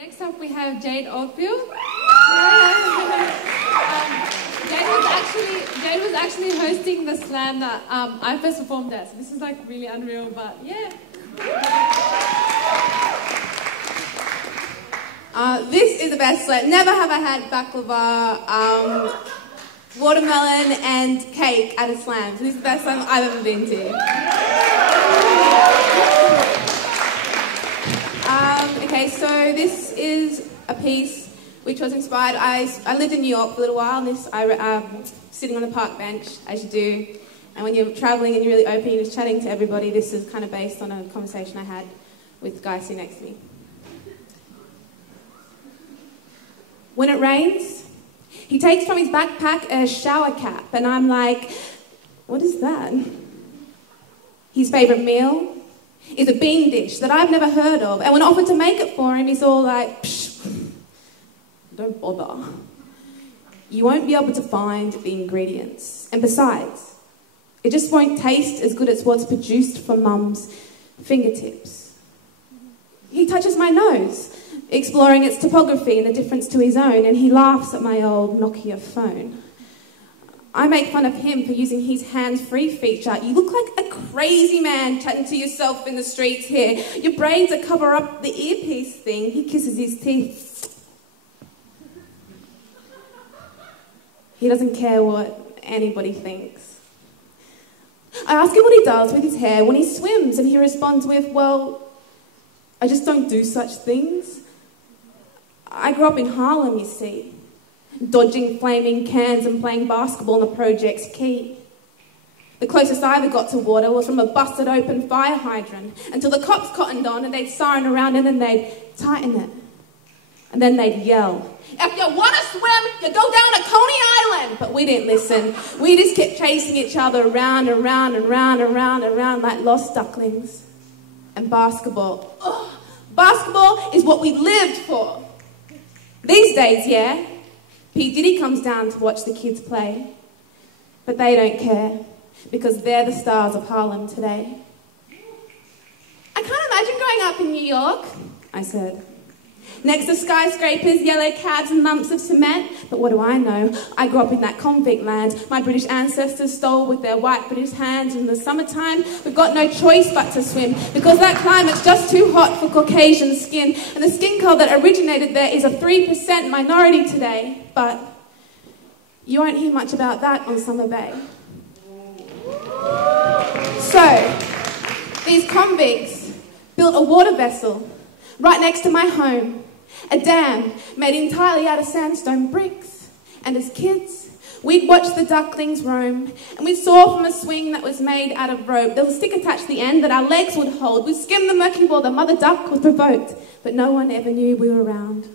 Next up we have Jade Oldfield. Jade was actually hosting the slam that I first performed at. So this is like really unreal, but yeah. This is the best slam. Never have I had baklava, watermelon and cake at a slam. So this is the best slam I've ever been to. Okay, so this is a piece which was inspired. I lived in New York for a little while, and sitting on the park bench, as you do. And when you're travelling and you're really open, you're just chatting to everybody. This is kind of based on a conversation I had with the guy sitting next to me. When it rains, he takes from his backpack a shower cap, and I'm like, what is that? His favourite meal is a bean dish that I've never heard of, and when offered to make it for him, he's all like, psh, don't bother. You won't be able to find the ingredients, and besides, it just won't taste as good as what's produced from Mum's fingertips. He touches my nose, exploring its topography and the difference to his own, and he laughs at my old Nokia phone. I make fun of him for using his hands-free feature. You look like a crazy man chatting to yourself in the streets here. Your braids are cover up the earpiece thing. He kisses his teeth. He doesn't care what anybody thinks. I ask him what he does with his hair when he swims, and he responds with, well, I just don't do such things. I grew up in Harlem, you see, dodging flaming cans and playing basketball on the project's quay. The closest I ever got to water was from a busted open fire hydrant, until the cops cottoned on and they'd siren around it and they'd tighten it. And then they'd yell, if you want to swim, you go down to Coney Island. But we didn't listen. We just kept chasing each other around and round and round and round and round like lost ducklings. And basketball. Ugh. Basketball is what we lived for. These days, yeah, P. Diddy comes down to watch the kids play. But they don't care, because they're the stars of Harlem today. I can't imagine growing up in New York, I said. Next to skyscrapers, yellow cabs and lumps of cement. But what do I know? I grew up in that convict land my British ancestors stole with their white British hands. In the summertime, we've got no choice but to swim, because that climate's just too hot for Caucasian skin. And the skin colour that originated there is a 3% minority today. But you won't hear much about that on Summer Bay. So, these convicts built a water vessel right next to my home, a dam made entirely out of sandstone bricks. And as kids, we'd watch the ducklings roam, and we saw from a swing that was made out of rope. There was a stick attached to the end that our legs would hold. We'd skim the murky while the mother duck was provoked, but no one ever knew we were around.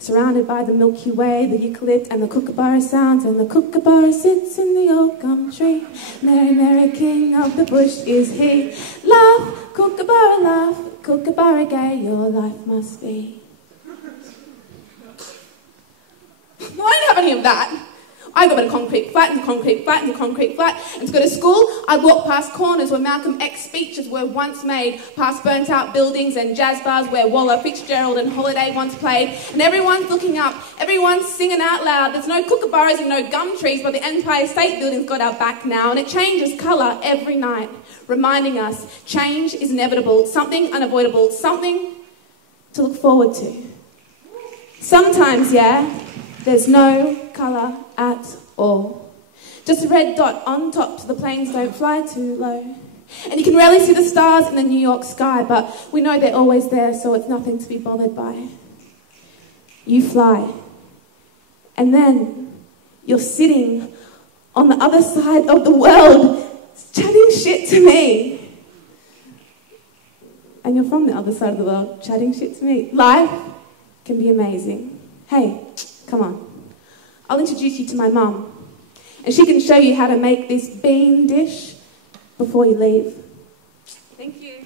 Surrounded by the Milky Way, the eucalypt and the kookaburra sounds, and the kookaburra sits in the old gum tree. Mary, Mary, king of the bush is he. Laugh, kookaburra, laugh, kookaburra gay, your life must be. Well, I didn't have any of that. I got a concrete flat and a concrete flat and a concrete flat, and to go to school, I'd walk past corners where Malcolm X speeches were once made, past burnt-out buildings and jazz bars where Waller, Fitzgerald and Holiday once played, and everyone's looking up, everyone's singing out loud. There's no kookaburras and no gum trees, but the Empire State Building's got our back now, and it changes colour every night, reminding us change is inevitable, something unavoidable, something to look forward to. Sometimes, yeah, there's no colour at all. Just a red dot on top so the planes don't fly too low. And you can rarely see the stars in the New York sky, but we know they're always there, so it's nothing to be bothered by. You fly. And then you're sitting on the other side of the world chatting shit to me. And you're from the other side of the world chatting shit to me. Life can be amazing. Hey, come on. I'll introduce you to my mum, and she can show you how to make this bean dish before you leave. Thank you.